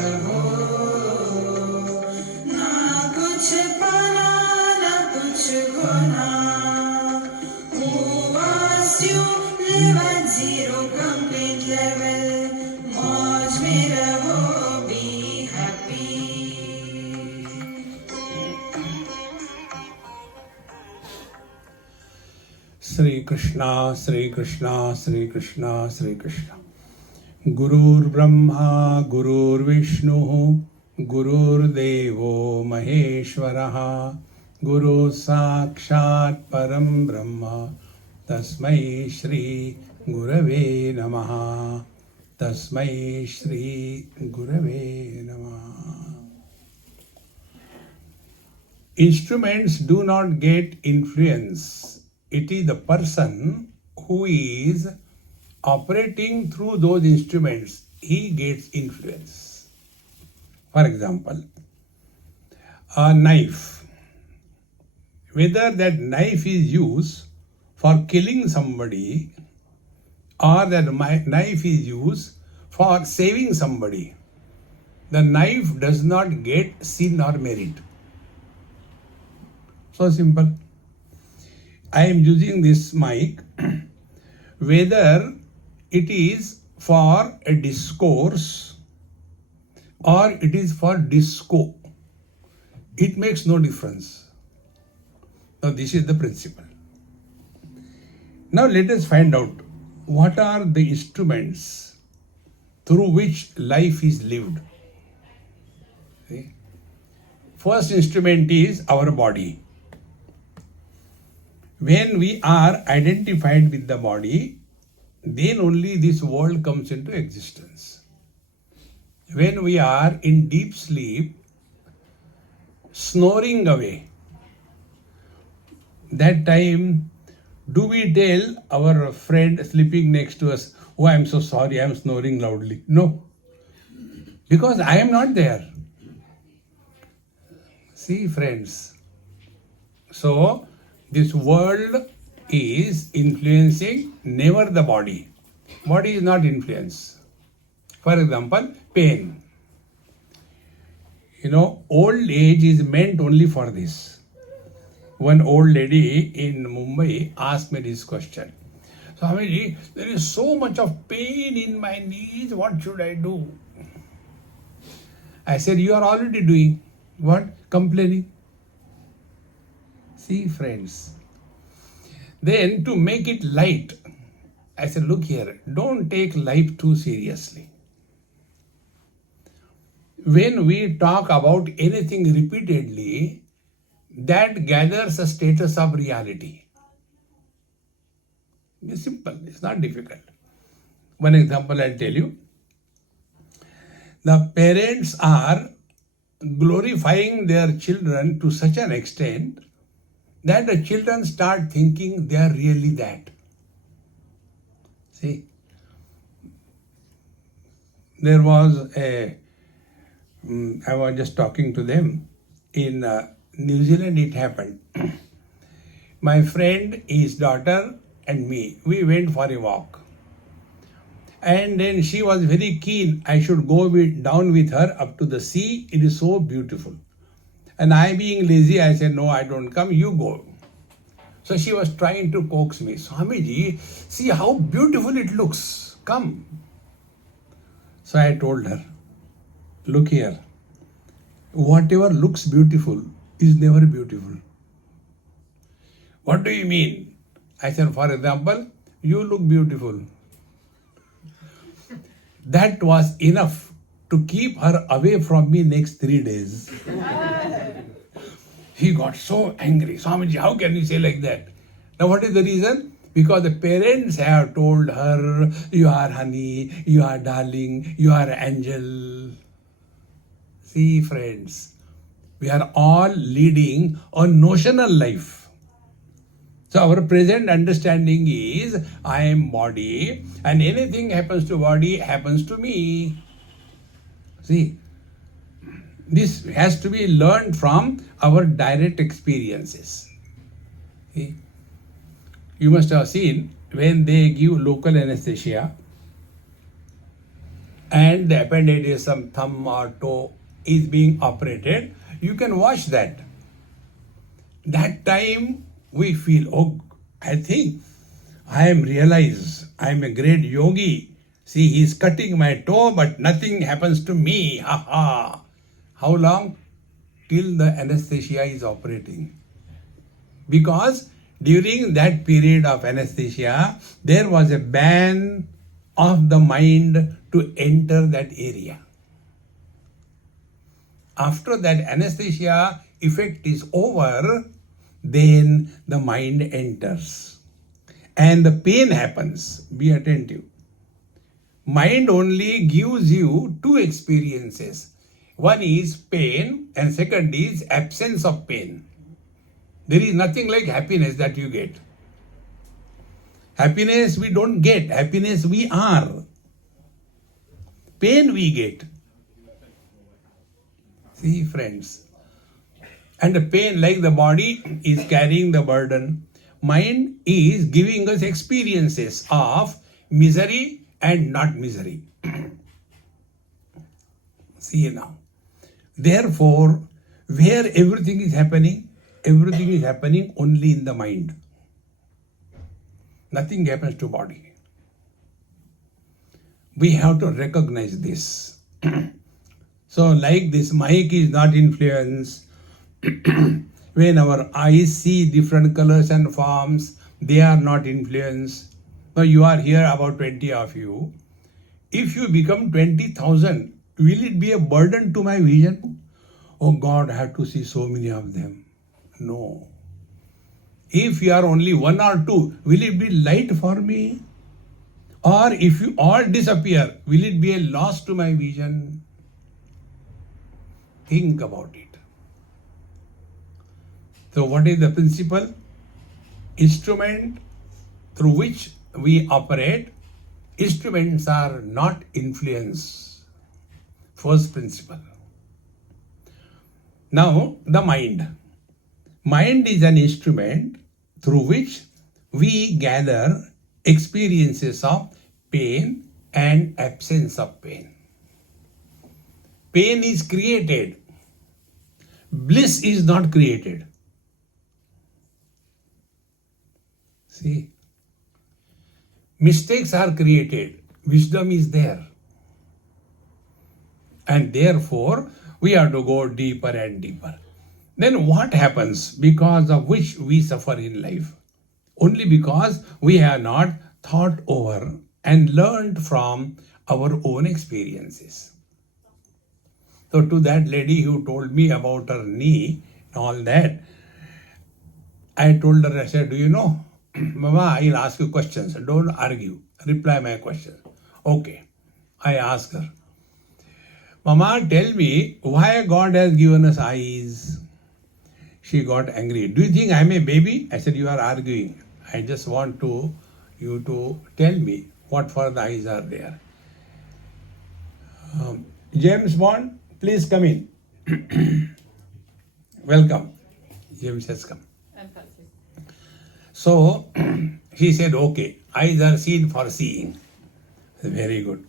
रहो, ना कुछ पाना ना कुछ खोना. Who asked you live at zero complete level? मौज में रहो, be happy. Shri Krishna, Shri Krishna, Shri Krishna, Shri Krishna. Gurur Brahma, Gurur Vishnu, Gurur Devo Maheshwaraha, Guru Sakshat Param Brahma, Tasmai Shri Gurave Namaha, Tasmai Shri Gurave Namaha. Instruments do not get influence. It is the person who is operating through those instruments, he gets influence. For example, a knife. Whether that knife is used for killing somebody or that knife is used for saving somebody, the knife does not get sin or merit. So simple. I am using this mic, whether it is for a discourse or it is for disco, it makes no difference. Now this is the principle. Now let us find out what are the instruments through which life is lived. See? First instrument is our body. When we are identified with the body, then only this world comes into existence. When we are in deep sleep, snoring away, that time, do we tell our friend sleeping next to us, oh, I am so sorry, I am snoring loudly? No, because I am not there. See, friends, so this world is influencing never the body. Body is not influence. For example, pain. Old age is meant only for this. One old lady in Mumbai asked me this question. Swami, there is so much of pain in my knees, what should I do? I said, you are already doing. What? Complaining. See, friends. Then to make it light, I said, look here, don't take life too seriously. When we talk about anything repeatedly, that gathers a status of reality. It's simple, it's not difficult. One example I'll tell you. The parents are glorifying their children to such an extent that the children start thinking they are really that. See, there was I was just talking to them. In New Zealand it happened. My friend, his daughter and me, we went for a walk. And then she was very keen I should go down with her up to the sea. It is so beautiful. And I being lazy, I said, no, I don't come, you go. So she was trying to coax me. Swamiji, see how beautiful it looks. Come. So I told her, look here. Whatever looks beautiful is never beautiful. What do you mean? I said, for example, you look beautiful. That was enough to keep her away from me next 3 days. He got so angry. Swamiji, how can you say like that? Now what is the reason? Because the parents have told her, you are honey, you are darling, you are angel. See, friends, we are all leading a notional life. So our present understanding is, I am body and anything happens to body happens to me. See, this has to be learned from our direct experiences. See? You must have seen when they give local anesthesia, and the appendage, some thumb or toe is being operated, you can watch that. That time we feel, oh, I think I am realized I am a great yogi. See, he is cutting my toe, but nothing happens to me. Ha ha. How long? Till the anesthesia is operating. Because during that period of anesthesia, there was a ban of the mind to enter that area. After that anesthesia effect is over, then the mind enters. And the pain happens. Be attentive. Mind only gives you two experiences. One is pain and second is absence of pain. There is nothing like happiness that you get. Happiness we don't get. Happiness we are. Pain we get. See, friends. And the pain, like the body is carrying the burden, mind is giving us experiences of misery and not misery. See now. Therefore, where everything is happening only in the mind. Nothing happens to body. We have to recognize this. So like this mic is not influence. When our eyes see different colors and forms, they are not influence. Now you are here about 20 of you. If you become 20,000, will it be a burden to my vision? Oh God, I have to see so many of them. No. If you are only one or two, will it be light for me? Or if you all disappear, will it be a loss to my vision? Think about it. So what is the principle? Instrument through which we operate, instruments are not influence. First principle. Now the mind. Mind is an instrument through which we gather experiences of pain and absence of pain. Pain is created. Bliss is not created. See, mistakes are created. Wisdom is there. And therefore, we have to go deeper and deeper. Then what happens because of which we suffer in life? Only because we have not thought over and learned from our own experiences. So to that lady who told me about her knee and all that, I told her, I said, do you know, Mama, I'll ask you questions. Don't argue. Reply my questions. Okay. I asked her, Mama, tell me why God has given us eyes. She got angry. Do you think I'm a baby? I said, you are arguing. I just want you to tell me what for the eyes are there. James Bond, please come in. Welcome. James has come. So he said, okay, eyes are seen for seeing. Very good.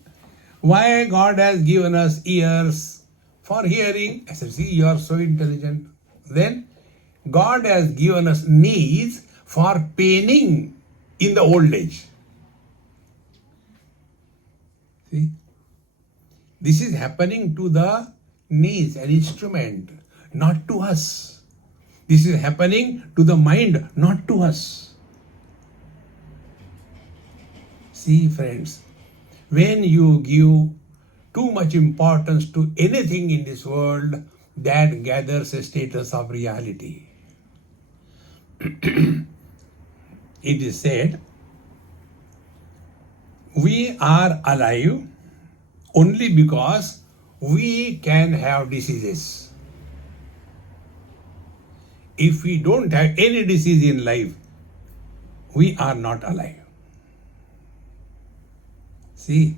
Why God has given us ears for hearing? I said, see, you are so intelligent. Then God has given us knees for paining in the old age. See, this is happening to the knees, an instrument, not to us. This is happening to the mind, not to us. See, friends, when you give too much importance to anything in this world, that gathers a status of reality. It is said, we are alive only because we can have diseases. If we don't have any disease in life, we are not alive. See,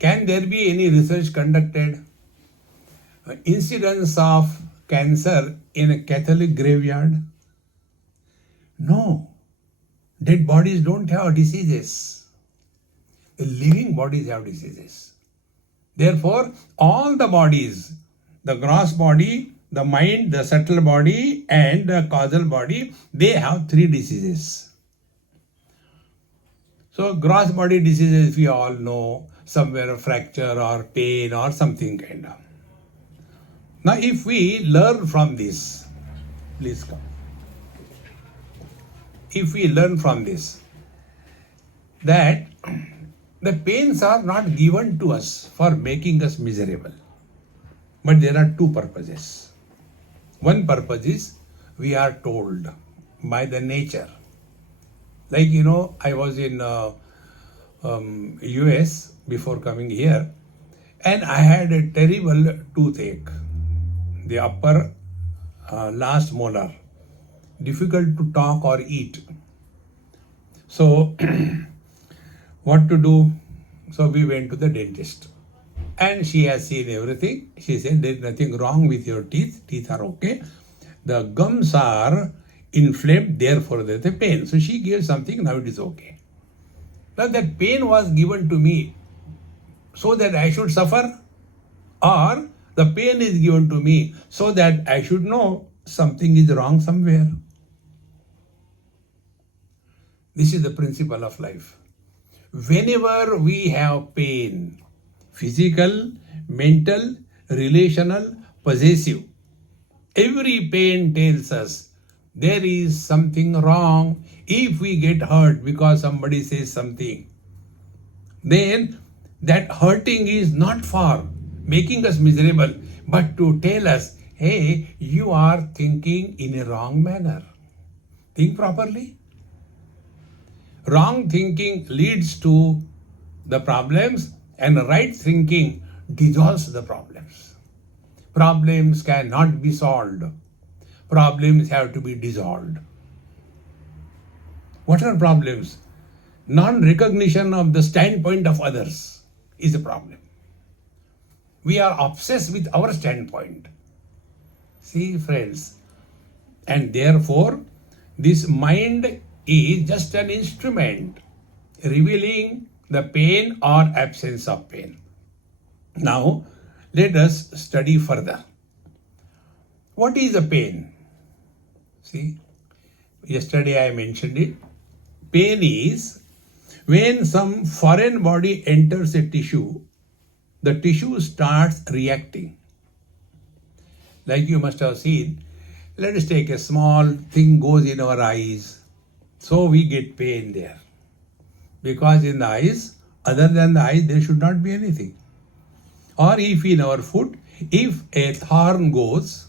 can there be any research conducted? Incidence of cancer in a Catholic graveyard? No. Dead bodies don't have diseases. living bodies have diseases. Therefore, all the bodies, the gross body, the mind, the subtle body, and the causal body, they have three diseases. So, gross body diseases, we all know, somewhere a fracture or pain or something kind of. Now, if we learn from this, please come. If we learn from this, that the pains are not given to us for making us miserable, but there are two purposes. One purpose is we are told by the nature. Like, I was in US before coming here, and I had a terrible toothache. The upper last molar, difficult to talk or eat. So, what to do? So we went to the dentist, and she has seen everything. She said there is nothing wrong with your teeth. Teeth are okay. The gums are inflamed, therefore there is a pain. So she gave something. Now it is okay. Now that pain was given to me so that I should suffer, or the pain is given to me so that I should know something is wrong somewhere. This is the principle of life. Whenever we have pain, physical, mental, relational, possessive, every pain tells us there is something wrong. If we get hurt because somebody says something, then that hurting is not for making us miserable, but to tell us, hey, you are thinking in a wrong manner. Think properly. Wrong thinking leads to the problems, and right thinking dissolves the problems. Problems cannot be solved. Problems have to be dissolved. What are problems? Non-recognition of the standpoint of others is a problem. We are obsessed with our standpoint. See, friends, and therefore this mind is just an instrument revealing the pain or absence of pain. Now, let us study further. What is the pain? See, yesterday I mentioned it. Pain is when some foreign body enters a tissue, the tissue starts reacting. Like you must have seen, let us take a small thing goes in our eyes. So we get pain there. Because in the eyes, other than the eyes, there should not be anything. Or if in our foot, if a thorn goes,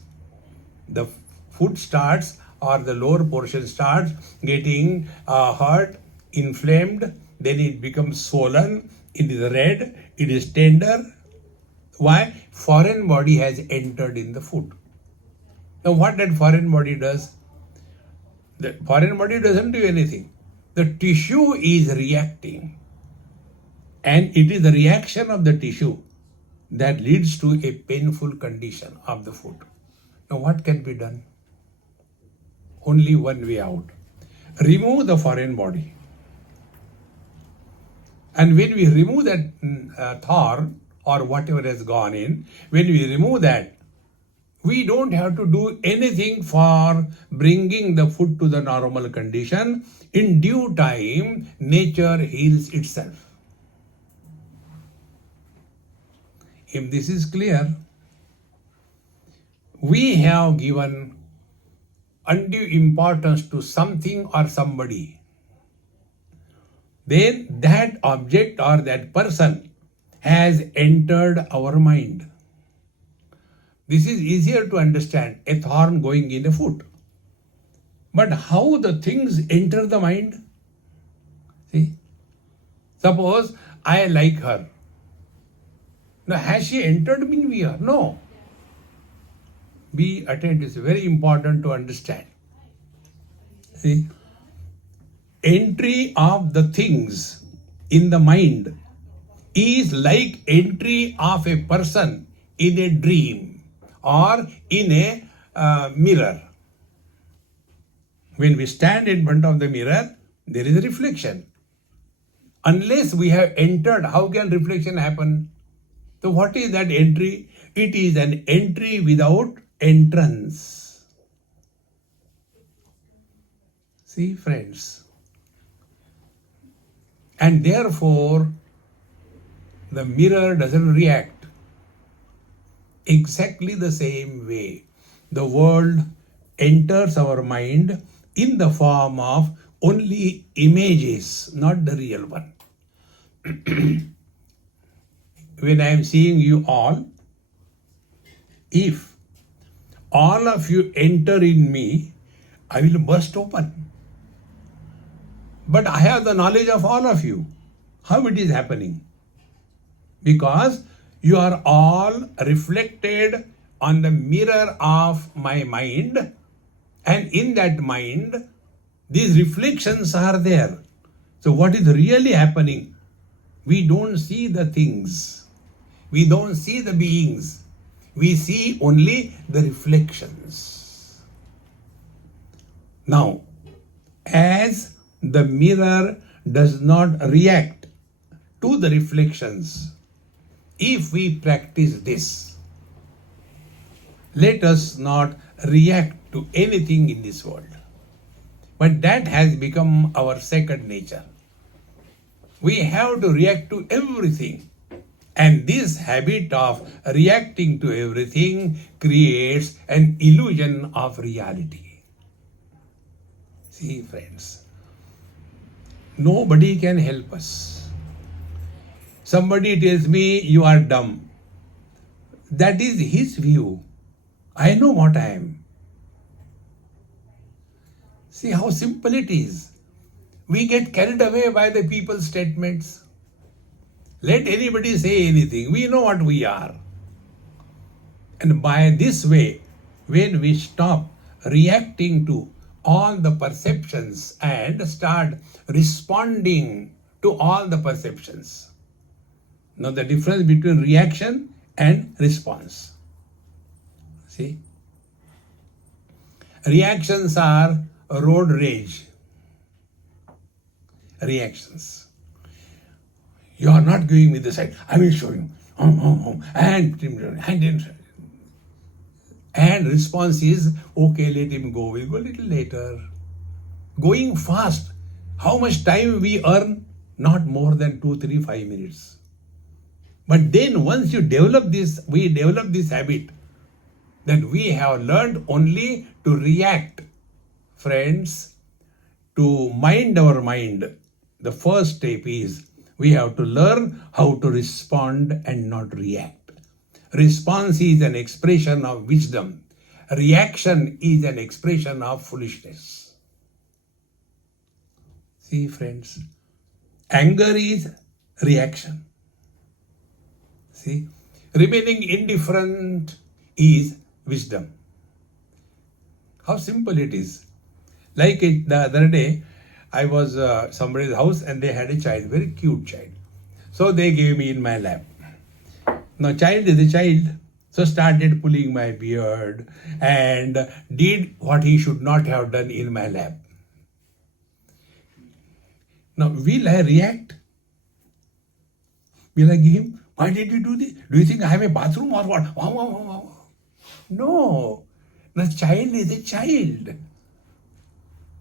the foot starts or the lower portion starts getting hurt, inflamed, then it becomes swollen, it is red, it is tender. Why? Foreign body has entered in the foot. Now what that foreign body does? The foreign body doesn't do anything. The tissue is reacting. And it is the reaction of the tissue that leads to a painful condition of the foot. Now what can be done? Only one way out. Remove the foreign body. And when we remove that thorn or whatever has gone in, when we remove that, we don't have to do anything for bringing the foot to the normal condition. In due time, nature heals itself. If this is clear, we have given undue importance to something or somebody. Then that object or that person has entered our mind. This is easier to understand, a thorn going in a foot. But how the things enter the mind? See, suppose I like her. Now, has she entered me in her? No. Be attentive. It's very important to understand. See, entry of the things in the mind is like entry of a person in a dream or in a mirror. When we stand in front of the mirror, there is a reflection. Unless we have entered, how can reflection happen? So what is that entry? It is an entry without entrance. See, friends. And therefore, the mirror doesn't react. Exactly the same way, the world enters our mind in the form of only images, not the real one. When I am seeing you all, if all of you enter in me, I will burst open. But I have the knowledge of all of you. How it is happening? Because you are all reflected on the mirror of my mind, and in that mind, these reflections are there. So what is really happening? We don't see the things. We don't see the beings. We see only the reflections. Now, as the mirror does not react to the reflections, if we practice this, let us not react to anything in this world. But that has become our second nature. We have to react to everything. And this habit of reacting to everything creates an illusion of reality. See, friends, nobody can help us. Somebody tells me you are dumb. That is his view. I know what I am. See how simple it is. We get carried away by the people's statements. Let anybody say anything. We know what we are. And by this way, when we stop reacting to all the perceptions and start responding to all the perceptions. Now the difference between reaction and response. See? Reactions are road rage. Reactions. You are not giving me the side. I will show you. And response is, okay, let him go. We'll go a little later. Going fast. How much time we earn? Not more than 2, 3, 5 minutes. But then once you develop this, we develop this habit that we have learned only to react. Friends, to mind our mind, the first step is we have to learn how to respond and not react. Response is an expression of wisdom. Reaction is an expression of foolishness. See, friends, anger is reaction. See, remaining indifferent is wisdom. How simple it is. Like the other day, I was somebody's house and they had a child, very cute child. So they gave me in my lap. Now child is a child, so started pulling my beard and did what he should not have done in my lap. Now will I react? Will I give him, why did you do this? Do you think I have a bathroom or what? No, the child is a child.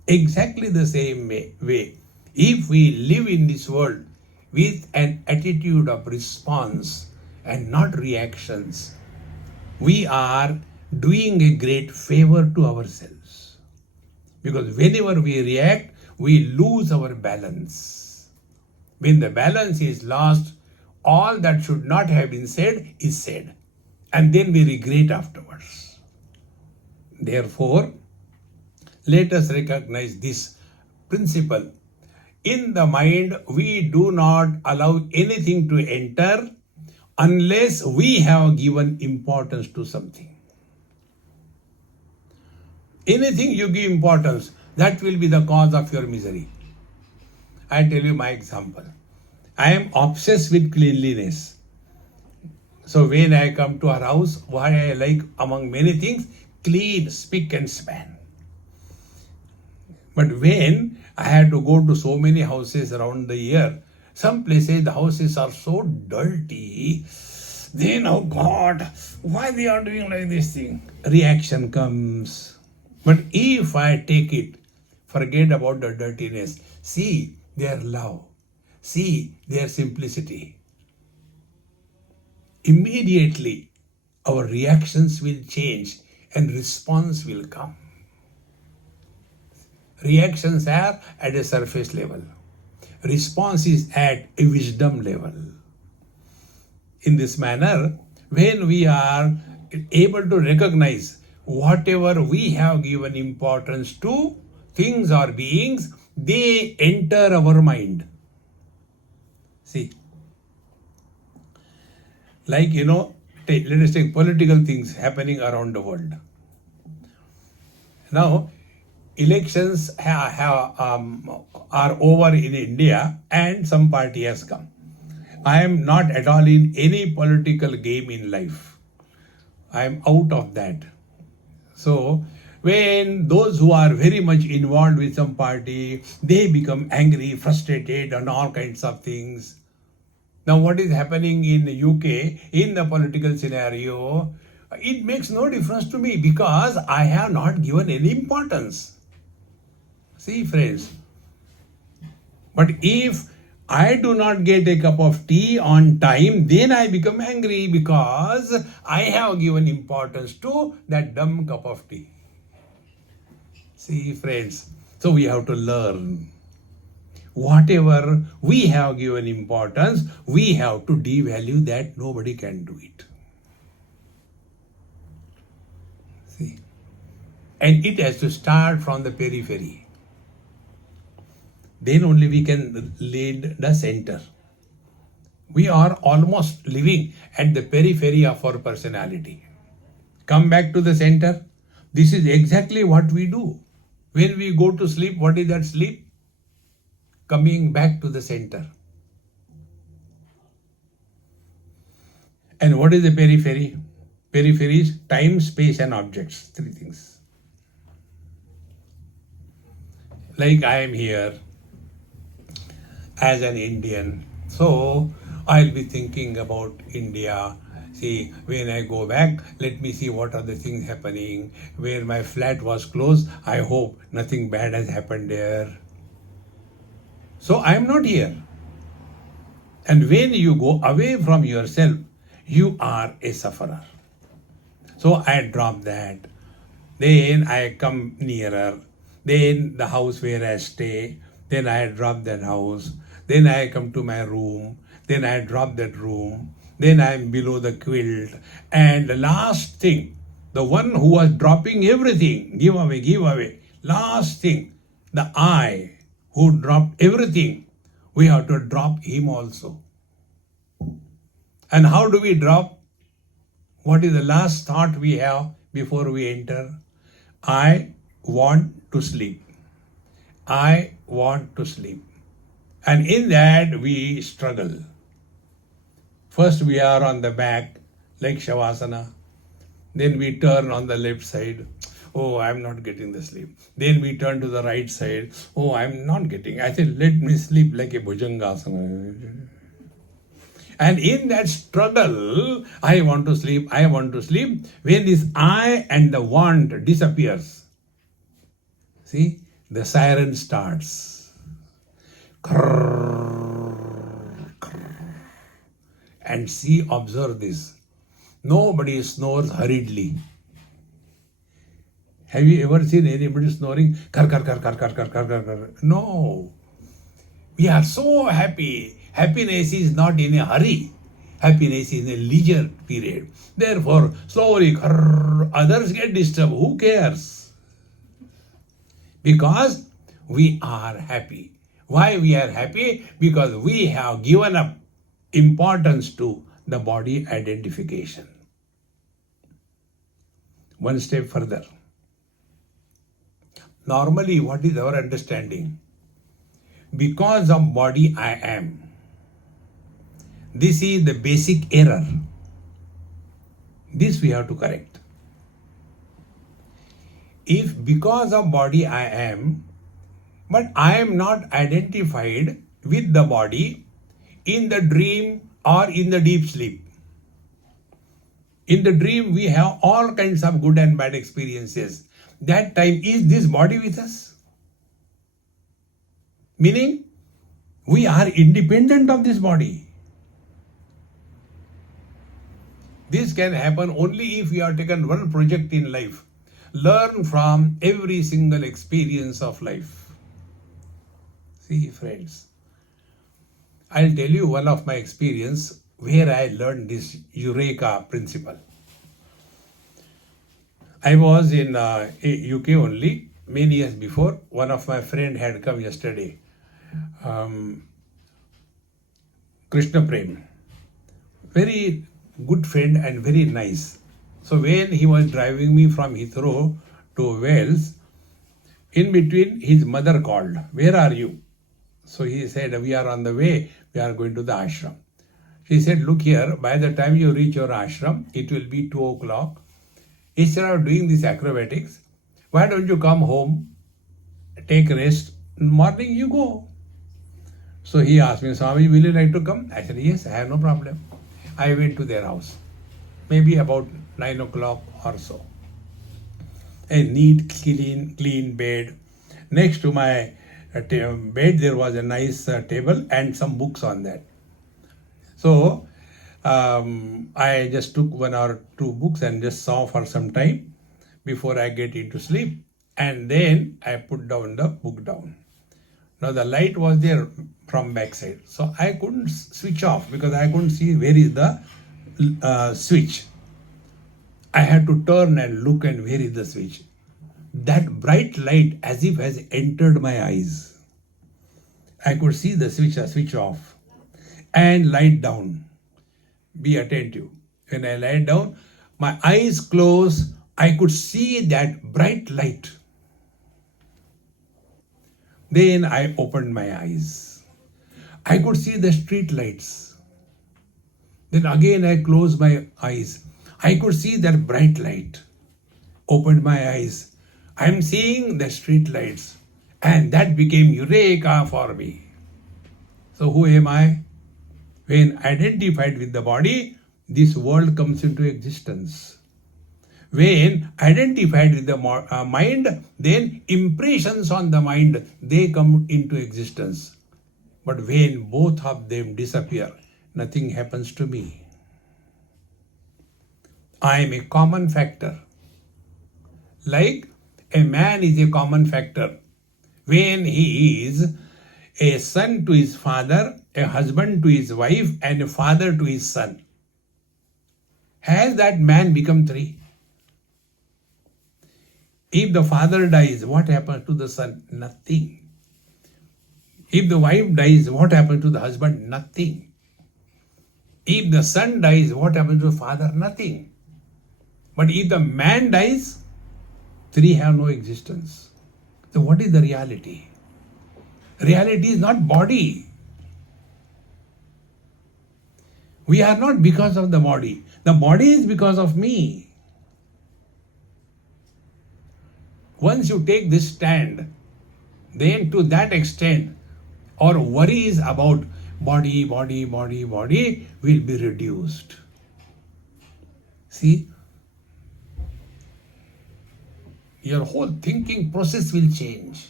Exactly the same way, if we live in this world with an attitude of response and not reactions, we are doing a great favor to ourselves. Because whenever we react, we lose our balance. When the balance is lost, all that should not have been said is said. And then we regret afterwards. Therefore, let us recognize this principle. In the mind, we do not allow anything to enter unless we have given importance to something. Anything you give importance, that will be the cause of your misery. I tell you my example. I am obsessed with cleanliness. So when I come to our house, what I like among many things, clean, spick and span. But when I had to go to so many houses around the year Some places the houses are so dirty. Then, oh God, why they are doing like this thing? Reaction comes. But if I take it, forget about the dirtiness. See their love. See their simplicity. Immediately, our reactions will change and response will come. Reactions are at a surface level. Response is at a wisdom level. In this manner, when we are able to recognize whatever we have given importance to, things or beings, they enter our mind. See, like, let us take political things happening around the world. Now, elections are over in India and some party has come. I am not at all in any political game in life. I am out of that. So, when those who are very much involved with some party, they become angry, frustrated, and all kinds of things. Now, what is happening in the UK, in the political scenario, it makes no difference to me because I have not given any importance. See, friends. But if I do not get a cup of tea on time, then I become angry because I have given importance to that dumb cup of tea. See, friends, so we have to learn. Whatever we have given importance, we have to devalue that. Nobody can do it. See, and it has to start from the periphery. Then only we can lead the center. We are almost living at the periphery of our personality. Come back to the center. This is exactly what we do. When we go to sleep, what is that sleep? Coming back to the center. And what is the periphery? Periphery is time, space, and objects. Three things. Like I am here as an Indian, so I'll be thinking about India. See, when I go back, let me see what are the things happening. Where my flat was closed, I hope nothing bad has happened there. So I am not here. And when you go away from yourself, you are a sufferer. So I drop that. Then I come nearer. Then the house where I stay. Then I drop that house. Then I come to my room. Then I drop that room. Then I am below the quilt. And the last thing, the one who was dropping everything, give away. Last thing, the I who dropped everything, we have to drop him also. And how do we drop? What is the last thought we have before we enter? I want to sleep. I want to sleep. And in that we struggle. First we are on the back, like Shavasana. Then we turn on the left side. Oh, I'm not getting the sleep. Then we turn to the right side. Oh, I'm not getting. I said, let me sleep like a Bhujangasana. And in that struggle, I want to sleep. When this I and the want disappears, see, the siren starts. And see, observe this. Nobody snores hurriedly. Have you ever seen anybody snoring? No. We are so happy. Happiness is not in a hurry. Happiness is in a leisure period. Therefore, slowly, others get disturbed. Who cares? Because we are happy. Why we are happy? Because we have given up importance to the body identification. One step further. Normally, what is our understanding? Because of body I am. This is the basic error. This we have to correct. If because of body I am, but I am not identified with the body, in the dream or in the deep sleep. In the dream, we have all kinds of good and bad experiences. That time, is this body with us? Meaning, we are independent of this body. This can happen only if we have taken one project in life. Learn from every single experience of life. See, friends, I'll tell you one of my experience where I learned this Eureka principle. I was in UK only, many years before. One of my friend had come yesterday, Krishna Prem. Very good friend and very nice. So when he was driving me from Heathrow to Wales, in between his mother called, "Where are you?" So he said, "We are on the way, we are going to the ashram." She said, "Look here, by the time you reach your ashram, it will be 2 o'clock. Instead of doing these acrobatics, why don't you come home, take rest, in the morning you go." So he asked me, "Swami, will you like to come?" I said, "Yes, I have no problem." I went to their house, maybe about 9 o'clock or so. A neat, clean bed. Next to my bed, there was a nice table and some books on that. So I just took 1 or 2 books and just saw for some time before I get into sleep. And then I put down the book down. Now the light was there from backside. So I couldn't switch off because I couldn't see where is the switch. I had to turn and look and where is the switch. That bright light as if has entered my eyes. I could see the switch off and light down. Be attentive. When I lied down, my eyes closed, I could see that bright light. Then I opened my eyes. I could see the street lights. Then again I closed my eyes. I could see that bright light. Opened my eyes. I am seeing the street lights. And that became Eureka for me. So who am I? When identified with the body, this world comes into existence. When identified with the mind, then impressions on the mind, they come into existence. But when both of them disappear, nothing happens to me. I am a common factor. Like a man is a common factor. When he is a son to his father, a husband to his wife, and a father to his son, has that man become 3? If the father dies, what happens to the son? Nothing. If the wife dies, what happens to the husband? Nothing. If the son dies, what happens to the father? Nothing. But if the man dies, 3 have no existence. So what is the reality? Reality is not body. We are not because of the body. The body is because of me. Once you take this stand, then to that extent, our worries about body will be reduced. See, your whole thinking process will change.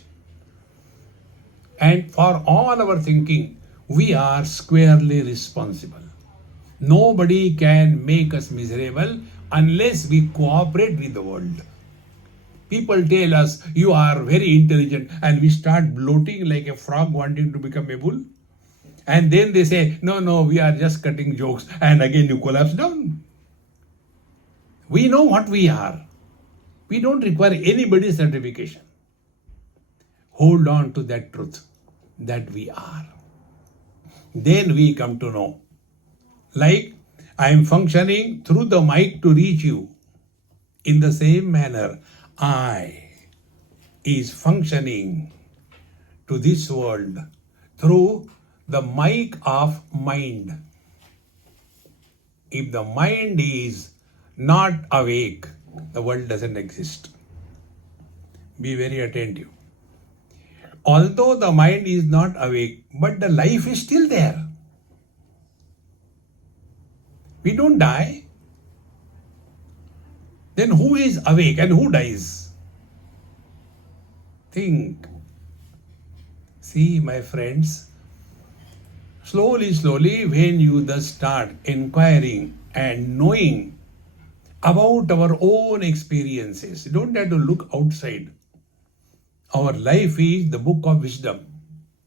And for all our thinking, we are squarely responsible. Nobody can make us miserable unless we cooperate with the world. People tell us, "You are very intelligent," and we start bloating like a frog wanting to become a bull. And then they say, no, we are just cutting jokes, and again you collapse down. We know what we are. We don't require anybody's certification. Hold on to that truth that we are. Then we come to know. Like I am functioning through the mic to reach you. In the same manner, I is functioning to this world through the mic of mind. If the mind is not awake, the world doesn't exist. Be very attentive. Although the mind is not awake, but the life is still there. We don't die. Then who is awake and who dies? Think. See, my friends, slowly, when you thus start inquiring and knowing about our own experiences, you don't have to look outside. Our life is the book of wisdom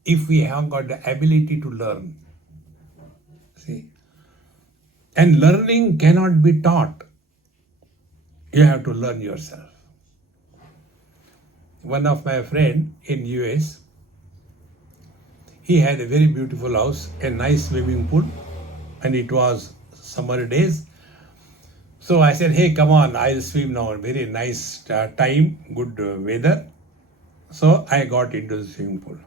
if we have got the ability to learn. See? And learning cannot be taught. You have to learn yourself. One of my friend in US, he had a very beautiful house, a nice swimming pool, and it was summer days. So I said, hey, come on, I'll swim now. Very nice time, good weather. So I got into the swimming pool.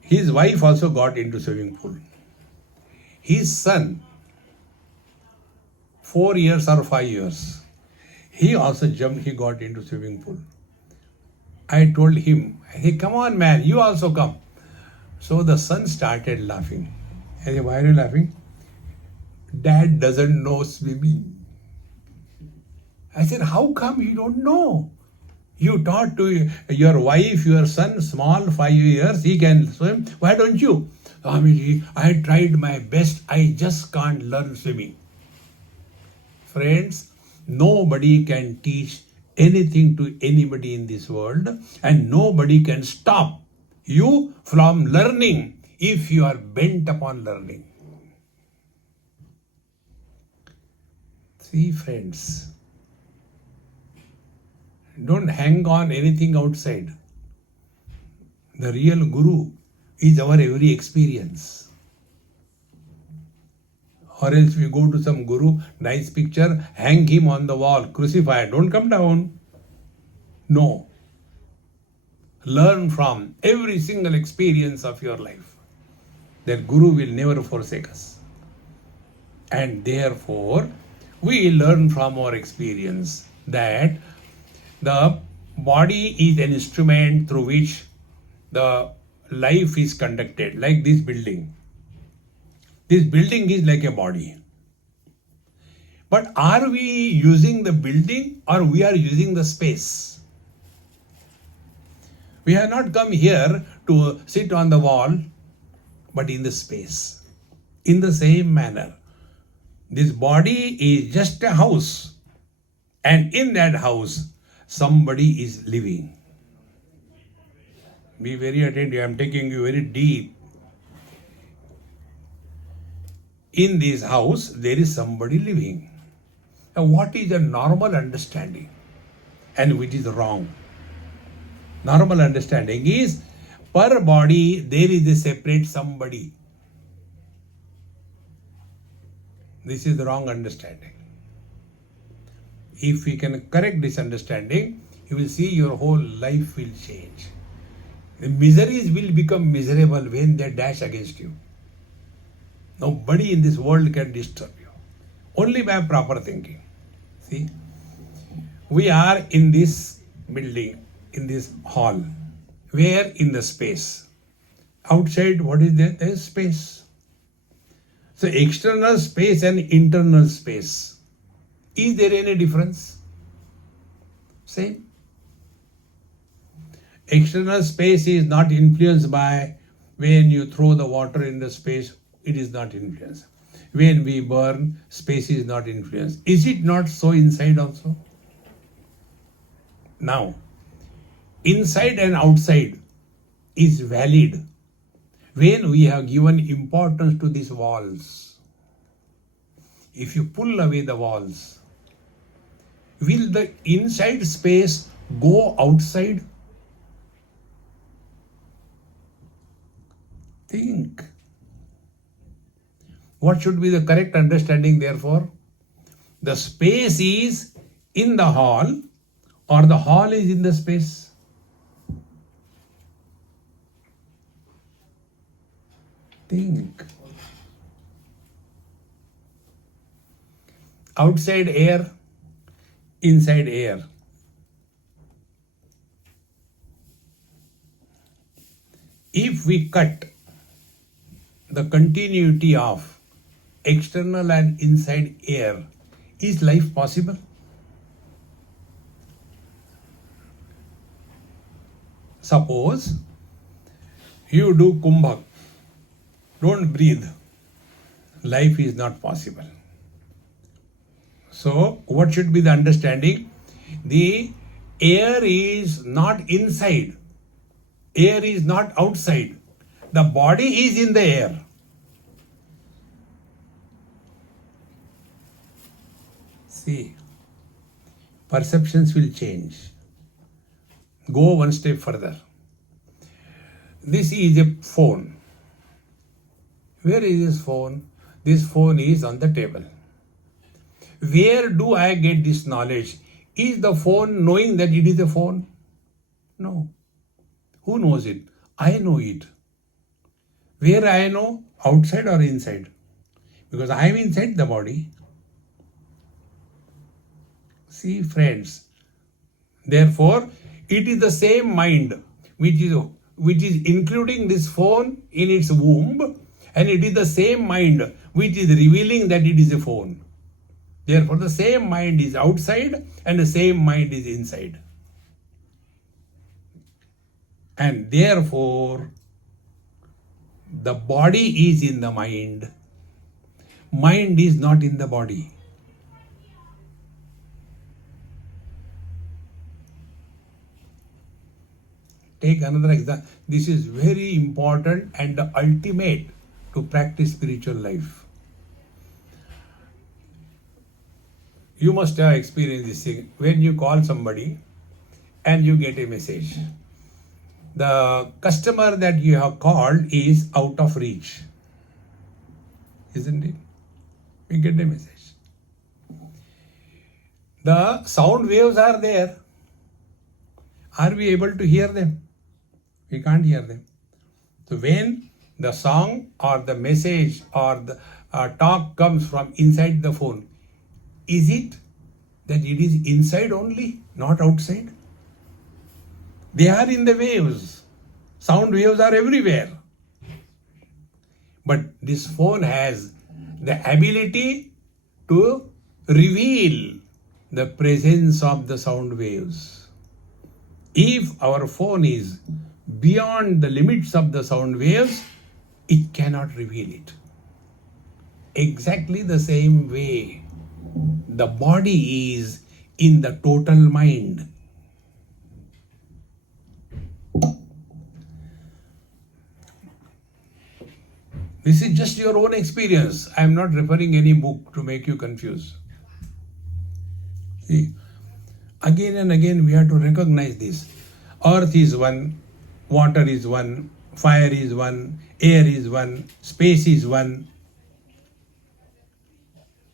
His wife also got into swimming pool. His son, 4 years or 5 years, he also jumped, he got into swimming pool. I told him, hey, come on, man, you also come. So the son started laughing. I said, why are you laughing? Dad doesn't know swimming. I said, how come you don't know? You taught to your wife, your son, small, 5 years, he can swim. Why don't you? Swamiji, I tried my best. I just can't learn swimming. Friends, nobody can teach anything to anybody in this world, and nobody can stop you from learning if you are bent upon learning. See, friends, don't hang on anything outside. The real guru is our every experience. Or else we go to some guru, nice picture, hang him on the wall, crucified, don't come down. No. Learn from every single experience of your life. That guru will never forsake us. And therefore, we learn from our experience that the body is an instrument through which the life is conducted, like this building. This building is like a body. But are we using the building or we are using the space? We have not come here to sit on the wall, but in the space. In the same manner, this body is just a house, and in that house, somebody is living. Be very attentive, I am taking you very deep. In this house, there is somebody living. Now, what is a normal understanding and which is wrong? Normal understanding is per body there is a separate somebody. This is the wrong understanding. If we can correct this understanding, you will see your whole life will change. The miseries will become miserable when they dash against you. Nobody in this world can disturb you. Only by proper thinking. See, we are in this building, in this hall. Where? In the space. Outside, what is there? There is space. So external space and internal space. Is there any difference? Same. External space is not influenced by when you throw the water in the space, it is not influenced. When we burn, space is not influenced. Is it not so inside also? Now, inside and outside is valid when we have given importance to these walls. If you pull away the walls, will the inside space go outside? Think. What should be the correct understanding therefore? The space is in the hall or the hall is in the space? Think. Outside air, inside air. If we cut the continuity of external and inside air, is life possible? Suppose you do kumbhak, don't breathe, life is not possible. So, what should be the understanding? The air is not inside, air is not outside, the body is in the air. See, perceptions will change. Go one step further. This is a phone. Where is this phone? This phone is on the table. Where do I get this knowledge? Is the phone knowing that it is a phone? No. Who knows it? I know it. Where I know? Outside or inside? Because I am inside the body. See, friends. Therefore, it is the same mind which is including this phone in its womb, and it is the same mind which is revealing that it is a phone. Therefore, the same mind is outside and the same mind is inside. And therefore, the body is in the mind. Mind is not in the body. Take another example. This is very important and the ultimate to practice spiritual life. You must have experienced this thing. When you call somebody and you get a message, the customer that you have called is out of reach. Isn't it? We get a message. The sound waves are there. Are we able to hear them? We can't hear them. So when the song or the message or the talk comes from inside the phone, is it that it is inside only, not outside? They are in the waves. Sound waves are everywhere. But this phone has the ability to reveal the presence of the sound waves. If our phone is beyond the limits of the sound waves, it cannot reveal it. Exactly the same way, the body is in the total mind. This is just your own experience. I am not referring any book to make you confused. See, again and again we have to recognize this. Earth is one, water is one, fire is one, air is one, space is one,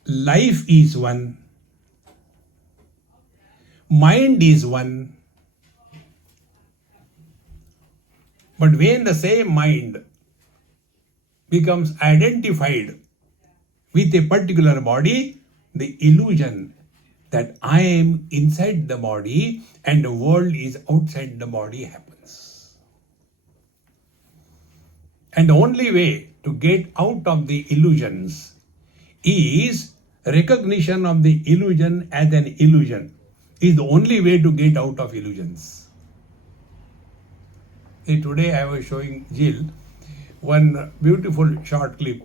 life is one, mind is one. But when the same mind becomes identified with a particular body, the illusion that I am inside the body and the world is outside the body happens. And the only way to get out of the illusions is recognition of the illusion as an illusion. Is the only way to get out of illusions. See, today I was showing Jill one beautiful short clip.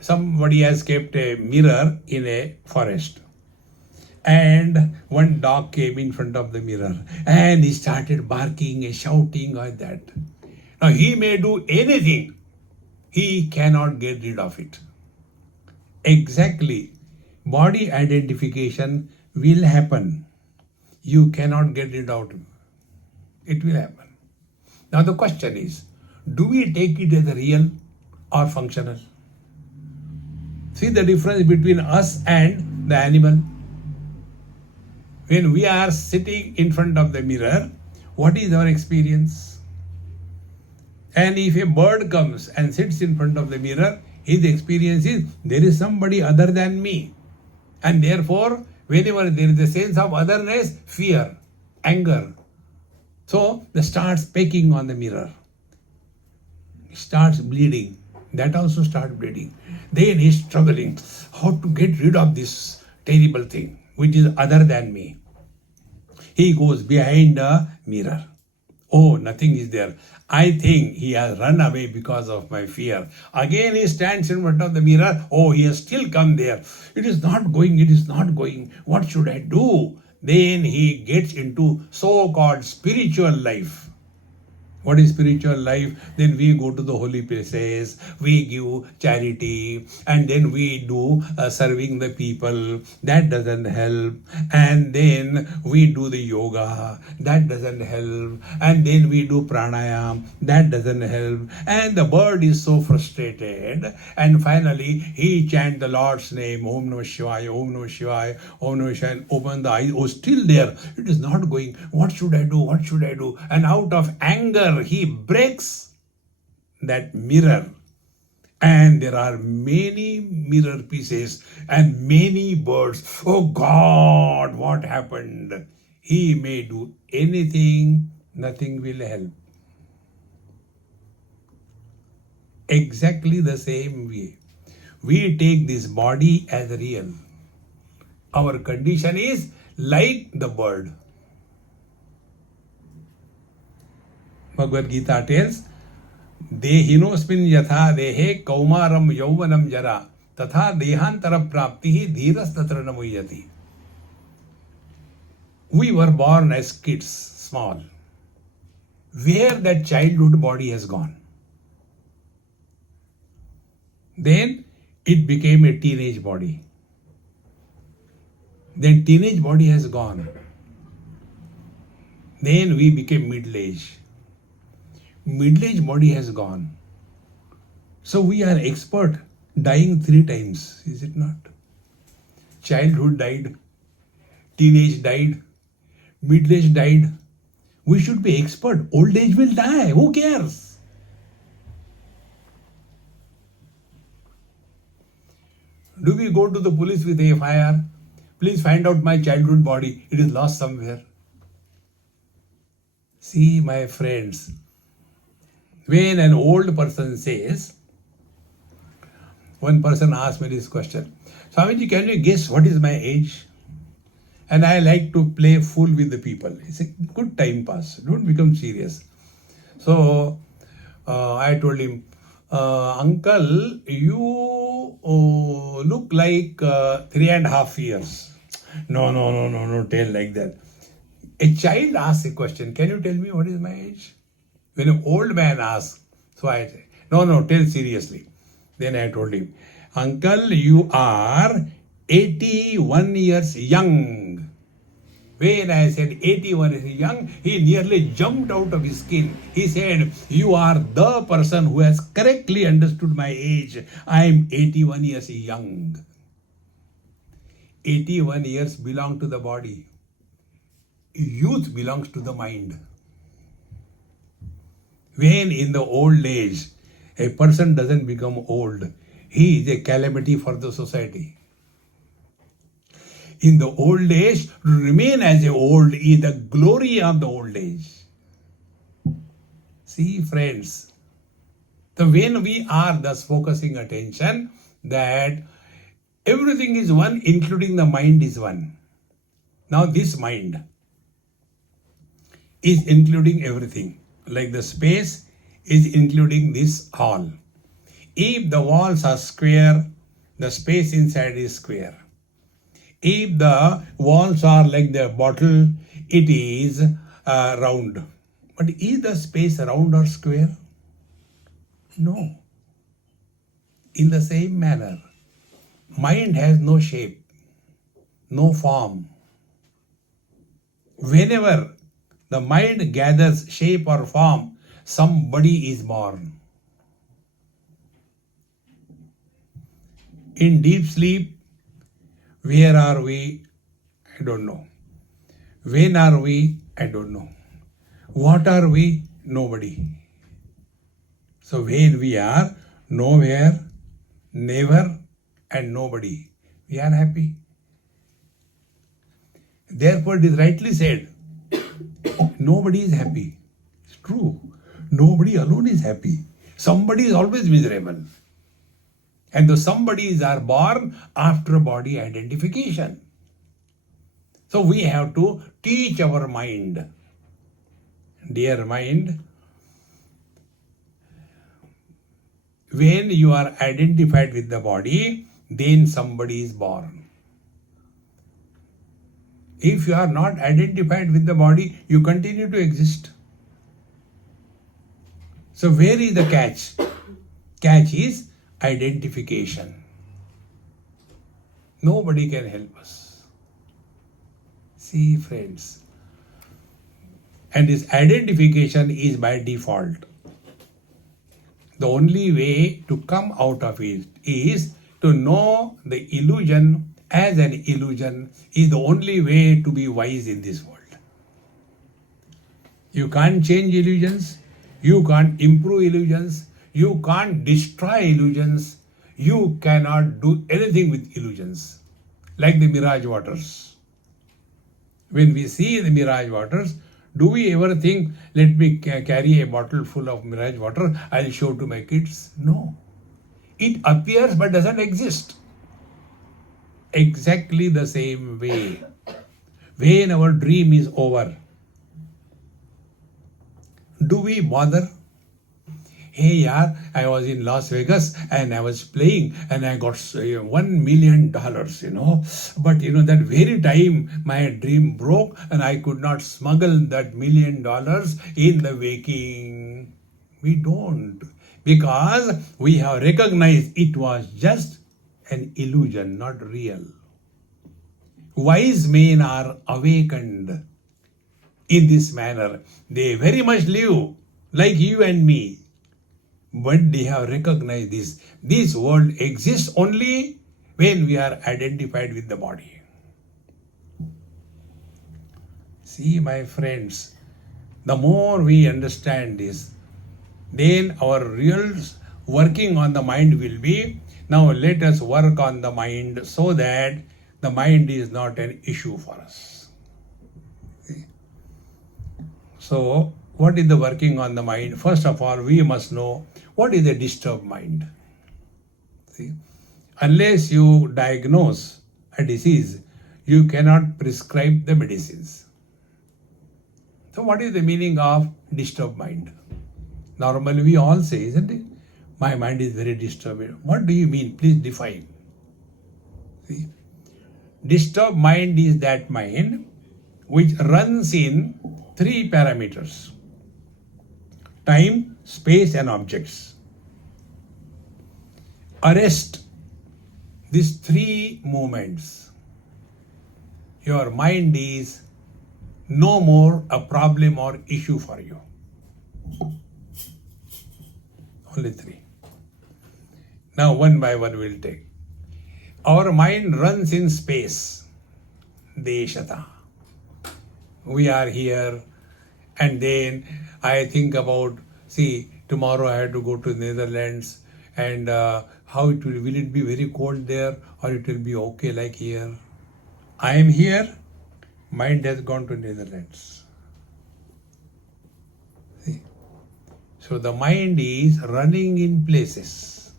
Somebody has kept a mirror in a forest. And one dog came in front of the mirror and he started barking and shouting like that. Now he may do anything, he cannot get rid of it. Exactly, body identification will happen. You cannot get rid of it. It will happen. Now the question is, do we take it as a real or functional? See the difference between us and the animal. When we are sitting in front of the mirror, what is our experience? And if a bird comes and sits in front of the mirror, his experience is there is somebody other than me. And therefore, whenever there is a sense of otherness, fear, anger. So, they starts pecking on the mirror. Starts bleeding. that also start bleeding. Then he's struggling how to get rid of this terrible thing, which is other than me. He goes behind a mirror. Oh, nothing is there. I think he has run away because of my fear. Again, he stands in front of the mirror. Oh, he has still come there. It is not going. It is not going. What should I do? Then he gets into so-called spiritual life. What is spiritual life? Then we go to the holy places, we give charity, and then we do serving the people. That doesn't help. And then we do the yoga. That doesn't help. And then we do pranayam. That doesn't help. And the bird is so frustrated. And finally, he chants the Lord's name, Om Namah Shivaya, Om Namah Shivaya, Om Namah Shivaya, and open the eyes. Oh, still there. It is not going. What should I do? What should I do? And out of anger, he breaks that mirror, and there are many mirror pieces and many birds. Oh God, what happened? He may do anything, nothing will help. Exactly the same way, we take this body as real. Our condition is like the bird. Bhagavad Gita tells, Dehinosmin yatha dehe kaumaram yauvanam jara tatha dehantara praptihi dhiras tatra namuyati. We were born as kids, small. Where that childhood body has gone? Then it became a teenage body. Then teenage body has gone. Then we became middle-aged. Middle-aged body has gone. So we are expert dying 3 times, is it not? Childhood died, teenage died, middle-age died. We should be expert. Old age will die. Who cares? Do we go to the police with a FIR? Please find out my childhood body. It is lost somewhere. See, my friends, when an old person says, one person asked me this question, Swamiji, can you guess what is my age? And I like to play fool with the people. It's a good time pass. Don't become serious. So I told him, Uncle, you look like 3.5 years. No, tell like that. A child asks a question, can you tell me what is my age? When an old man asks, so I say, no, tell seriously. Then I told him, Uncle, you are 81 years young. When I said 81 years young, he nearly jumped out of his skin. He said, you are the person who has correctly understood my age. I am 81 years young. 81 years belong to the body. Youth belongs to the mind. When in the old age, a person doesn't become old, he is a calamity for the society. In the old age, to remain as a old is the glory of the old age. See, friends, when we are thus focusing attention that everything is one, including the mind is one. Now this mind is including everything. Like the space is including this hall. If the walls are square, the space inside is square. If the walls are like the bottle, it is round. But is the space round or square? No. In the same manner, mind has no shape, no form. Whenever the mind gathers shape or form, somebody is born. In deep sleep, where are we? I don't know. When are we? I don't know. What are we? Nobody. So when we are nowhere, never, and nobody, we are happy. Therefore, it is rightly said, nobody is happy. It's true. Nobody alone is happy. Somebody is always miserable. And those somebodies are born after body identification. So we have to teach our mind. Dear mind, when you are identified with the body, then somebody is born. If you are not identified with the body, you continue to exist. So where is the catch? Catch is identification. Nobody can help us. See, friends. And this identification is by default. The only way to come out of it is to know the illusion as an illusion is the only way to be wise in this world. You can't change illusions. You can't improve illusions. You can't destroy illusions. You cannot do anything with illusions. Like the mirage waters. When we see the mirage waters, do we ever think, let me carry a bottle full of mirage water, I'll show to my kids? No. It appears but doesn't exist. Exactly the same way. When our dream is over, do we bother? Hey yaar, I was in Las Vegas and I was playing and I got $1 million, But that very time my dream broke and I could not smuggle that $1 million in the waking. We don't. Because we have recognized it was just an illusion, not real. Wise men are awakened in this manner. They very much live like you and me. But they have recognized this. This world exists only when we are identified with the body. See, my friends, the more we understand this, then our real working on the mind will be, now let us work on the mind so that the mind is not an issue for us. See? So, what is the working on the mind? First of all, we must know what is a disturbed mind. See? Unless you diagnose a disease, you cannot prescribe the medicines. So what is the meaning of disturbed mind? Normally we all say, isn't it? My mind is very disturbed. What do you mean? Please define. See? Disturbed mind is that mind which runs in 3 parameters: time, space and objects. Arrest these 3 movements. Your mind is no more a problem or issue for you. Only 3. Now one by one we'll take. Our mind runs in space. Deshata. We are here and then I think about, tomorrow I have to go to Netherlands and how will it be very cold there or it will be okay like here? I am here, mind has gone to Netherlands. See? So the mind is running in places.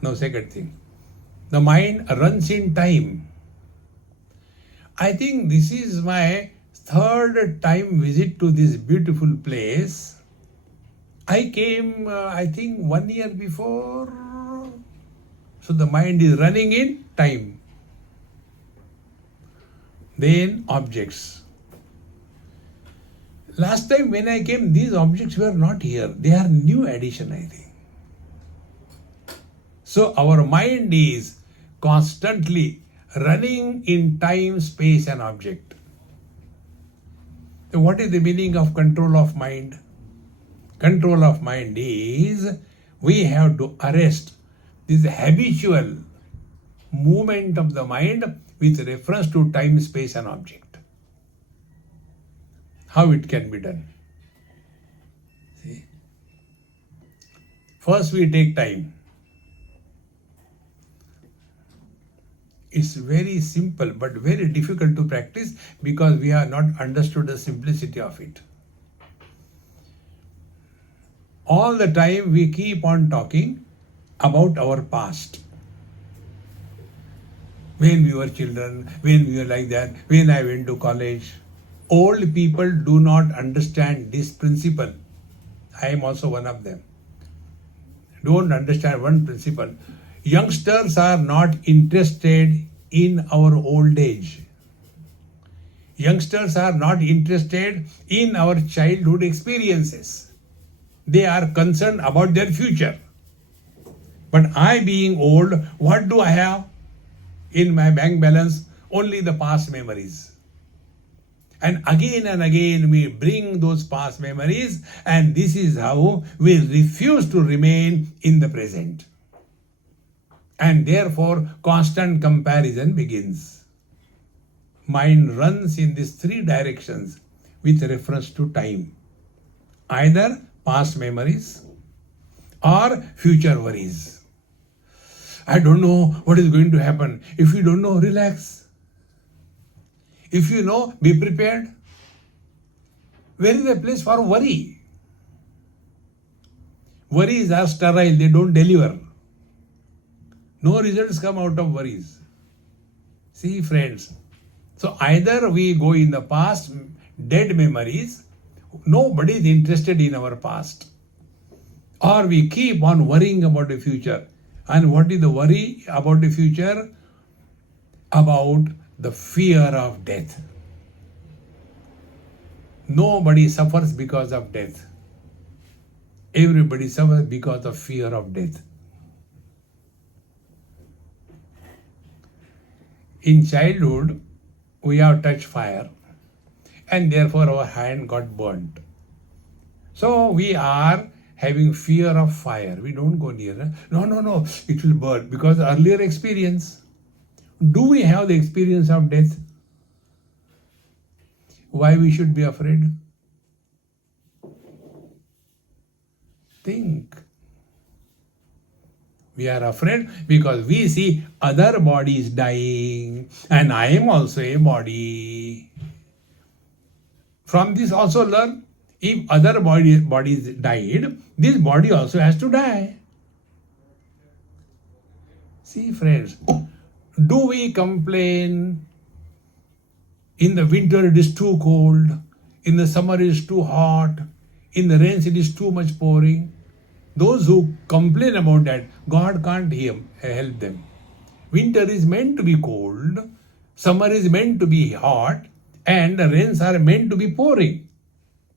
Now second thing, the mind runs in time. I think this is my 3rd time visit to this beautiful place. I came, 1 year before. So the mind is running in time. Then objects. Last time when I came, these objects were not here. They are new addition, I think. So our mind is constantly running in time, space and object. So what is the meaning of control of mind? Control of mind is we have to arrest this habitual movement of the mind with reference to time, space and object. How it can be done? See? First we take time. It's very simple but very difficult to practice because we have not understood the simplicity of it. All the time we keep on talking about our past. When we were children, when we were like that, when I went to college. Old people do not understand this principle. I am also one of them. Don't understand one principle. Youngsters are not interested in our old age. Youngsters are not interested in our childhood experiences. They are concerned about their future. But I, being old, what do I have in my bank balance? Only the past memories. And again we bring those past memories, and this is how we refuse to remain in the present. And therefore, constant comparison begins. Mind runs in these three directions with reference to time. Either past memories or future worries. I don't know what is going to happen. If you don't know, relax. If you know, be prepared. Where is the place for worry? Worries are sterile, they don't deliver. No results come out of worries. See, friends. So either we go in the past, dead memories, nobody is interested in our past. Or we keep on worrying about the future. And what is the worry about the future? About the fear of death. Nobody suffers because of death. Everybody suffers because of fear of death. In childhood, we have touched fire, and therefore our hand got burnt. So we are having fear of fire. We don't go near. No, it will burn because earlier experience. Do we have the experience of death? Why we should be afraid? Think. We are afraid because we see other bodies dying, and I am also a body. From this also learn, if other bodies died, this body also has to die. See, friends, do we complain? In the winter it is too cold, in the summer it is too hot, in the rains it is too much pouring. Those who complain about that, God can't help them. Winter is meant to be cold, summer is meant to be hot, and the rains are meant to be pouring.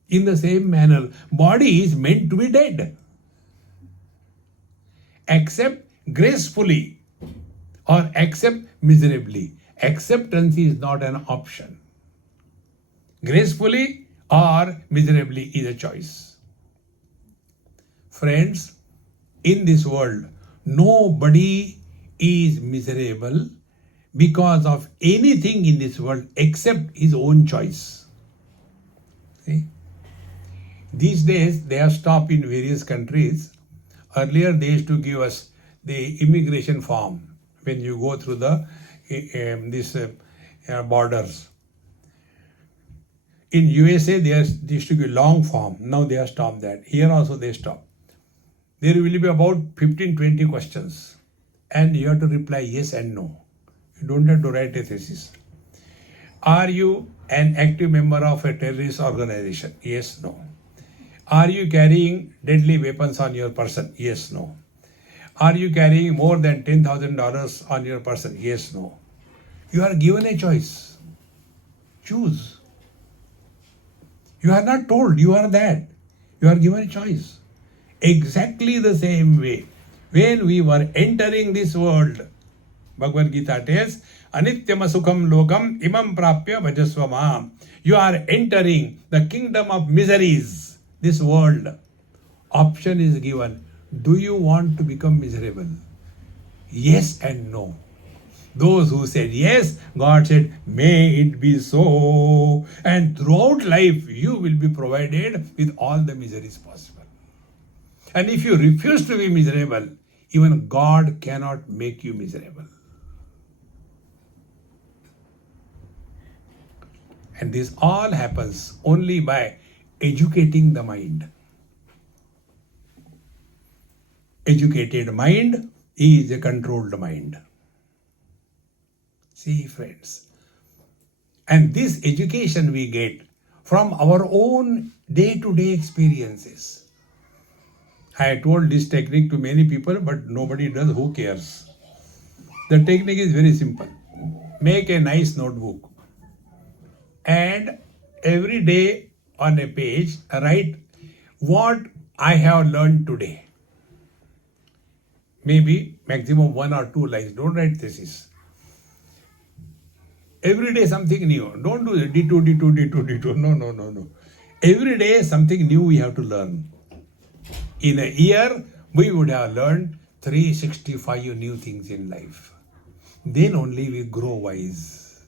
In the same manner, body is meant to be dead. Accept gracefully or accept miserably. Acceptance is not an option. Gracefully or miserably is a choice. Friends, in this world, nobody is miserable because of anything in this world except his own choice. See? These days, they have stopped in various countries. Earlier, they used to give us the immigration form when you go through the borders. In USA, they used to give long form. Now they have stopped that. Here also they stop. There will be about 15-20 questions, and you have to reply yes and no. You don't have to write a thesis. Are you an active member of a terrorist organization? Yes, no. Are you carrying deadly weapons on your person? Yes, no. Are you carrying more than $10,000 on your person? Yes, no. You are given a choice. Choose. You are not told you are that. You are given a choice. Exactly the same way. When we were entering this world, Bhagavad Gita tells, Anityam sukham lokam imam prapya bhajasva mam. You are entering the kingdom of miseries, this world. Option is given. Do you want to become miserable? Yes and no. Those who said yes, God said, may it be so. And throughout life, you will be provided with all the miseries possible. And if you refuse to be miserable, even God cannot make you miserable. And this all happens only by educating the mind. educated mind is a controlled mind. See, friends. And this education we get from our own day-to-day experiences. I told this technique to many people, but nobody does. Who cares? The technique is very simple. Make a nice notebook and every day on a page write what I have learned today. Maybe maximum 1 or 2 lines. Don't write thesis. Every day something new. Don't do it. D2. No. Every day something new we have to learn. In a year, we would have learned 365 new things in life. Then only we grow wise.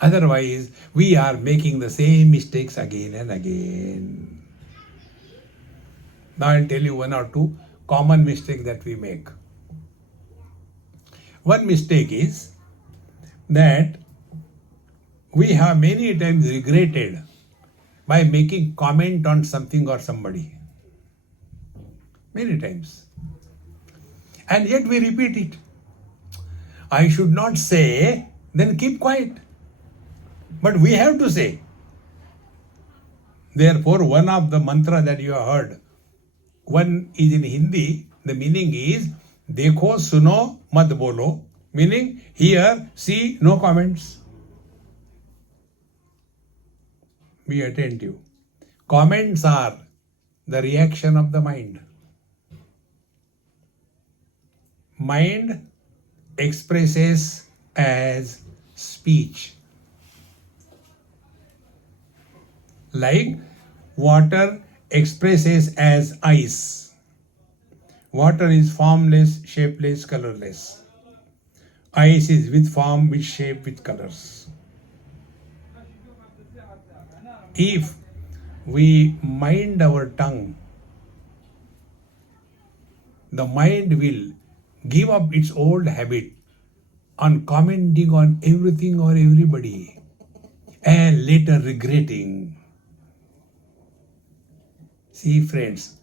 Otherwise, we are making the same mistakes again and again. Now I'll tell you 1 or 2 common mistakes that we make. One mistake is that we have many times regretted by making comment on something or somebody. Many times. And yet we repeat it. I should not say, then keep quiet. But we have to say. Therefore, one of the mantra that you have heard, one is in Hindi, the meaning is, Dekho, suno, mat bolo, meaning, hear, see, no comments. Be attentive. Comments are the reaction of the mind. Mind expresses as speech. Like water expresses as ice. Water is formless, shapeless, colorless. Ice is with form, with shape, with colors. If we mind our tongue, the mind will give up its old habit on commenting on everything or everybody and later regretting. See, friends,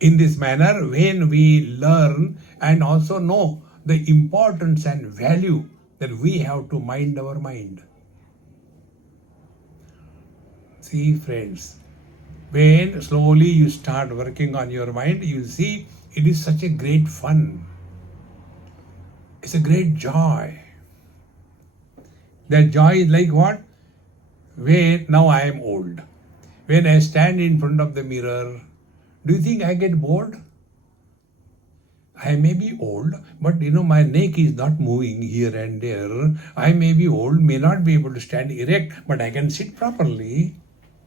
in this manner, when we learn and also know the importance and value that we have to mind our mind. See, friends, when slowly you start working on your mind, you see it is such a great fun. It's a great joy. That joy is like what? When now I am old. When I stand in front of the mirror, do you think I get bored? I may be old, but my neck is not moving here and there. I may be old, may not be able to stand erect, but I can sit properly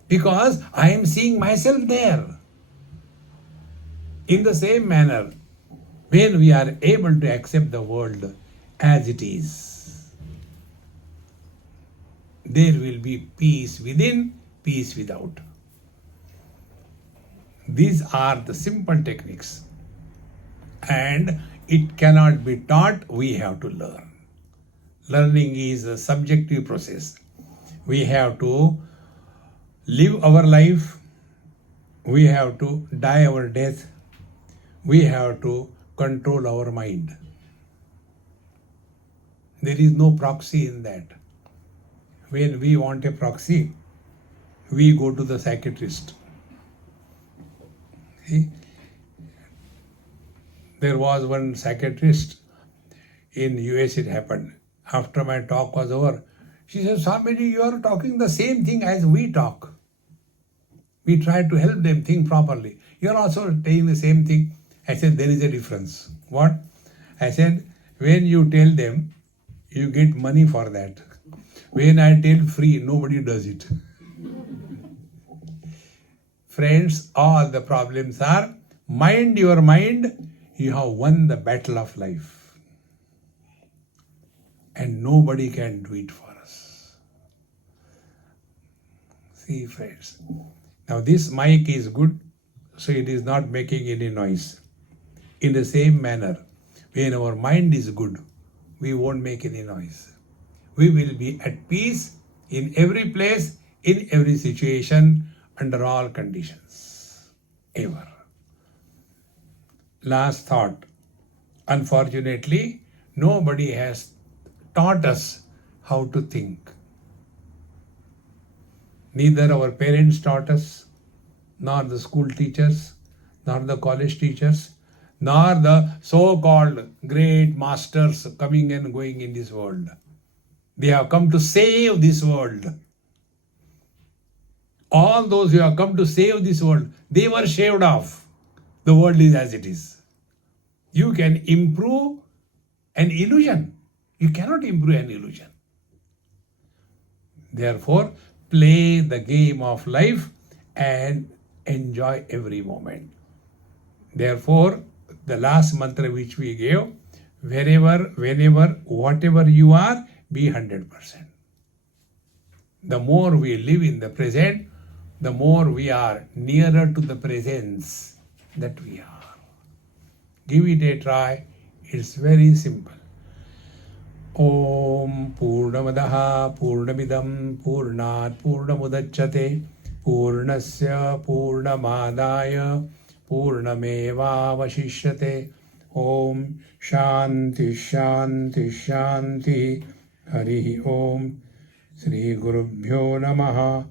because I am seeing myself there. In the same manner, when we are able to accept the world as it is, there will be peace within, peace without. These are the simple techniques. And it cannot be taught, we have to learn. Learning is a subjective process. We have to live our life, we have to die our death, we have to control our mind. There is no proxy in that. When we want a proxy, we go to the psychiatrist. See? There was one psychiatrist in US, it happened. After my talk was over, she said, Swamiji, you are talking the same thing as we talk. We try to help them think properly. You are also saying the same thing. I said, there is a difference. What? I said, when you tell them, you get money for that. When I tell free, nobody does it. Friends, all the problems are, mind your mind, you have won the battle of life. And nobody can do it for us. See, friends. Now this mic is good, so it is not making any noise. In the same manner, when our mind is good, we won't make any noise. We will be at peace in every place, in every situation, under all conditions. Ever. last thought. Unfortunately, nobody has taught us how to think. Neither our parents taught us, nor the school teachers, nor the college teachers, nor the so-called great masters coming and going in this world. They have come to save this world. All those who have come to save this world, they were shaved off. The world is as it is. You can improve an illusion. You cannot improve an illusion. Therefore, play the game of life and enjoy every moment. Therefore, the last mantra which we gave, wherever, whenever, whatever you are, be 100%. The more we live in the present, the more we are nearer to the presence that we are. Give it a try. It's very simple. Om Purnamadaha Purnamidam Purnat Purnamudachyate Purnasya Purnamadaya Purnamevavashishyate. Om Shanti Shanti Shanti. Hari Om. Shri Gurubhyo Namaha.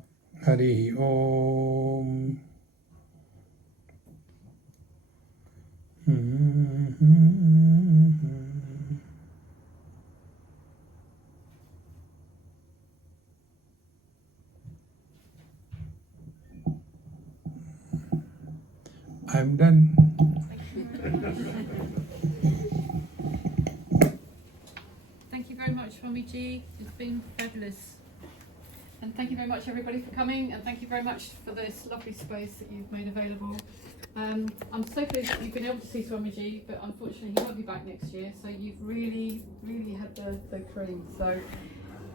Hari Om. I'm done. Thank you very much, Swamiji. It's been fabulous. And thank you very much, everybody, for coming. And thank you very much for this lovely space that you've made available. I'm so pleased that you've been able to see Swamiji, but unfortunately he won't be back next year. So you've really, really had the cream. So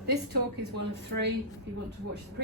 this talk is one of 3. If you want to watch the previous